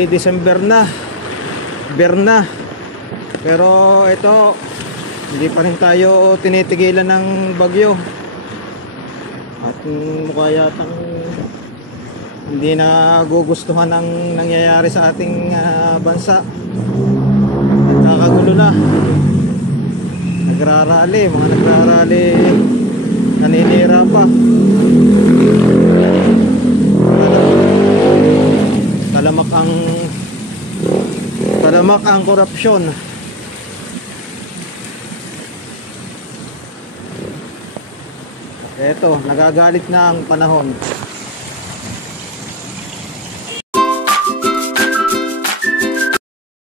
Magdi-December na, Berna. Pero ito, hindi pa rin tayo tinitigilan ng bagyo. At mukha yatang hindi na gugustuhan ang nangyayari sa ating bansa. Nagkakagulo na. Nagrarally, mga nagrarally, naninira pa. Talamak ang korupsyon. Eto, nagagalit na ang panahon.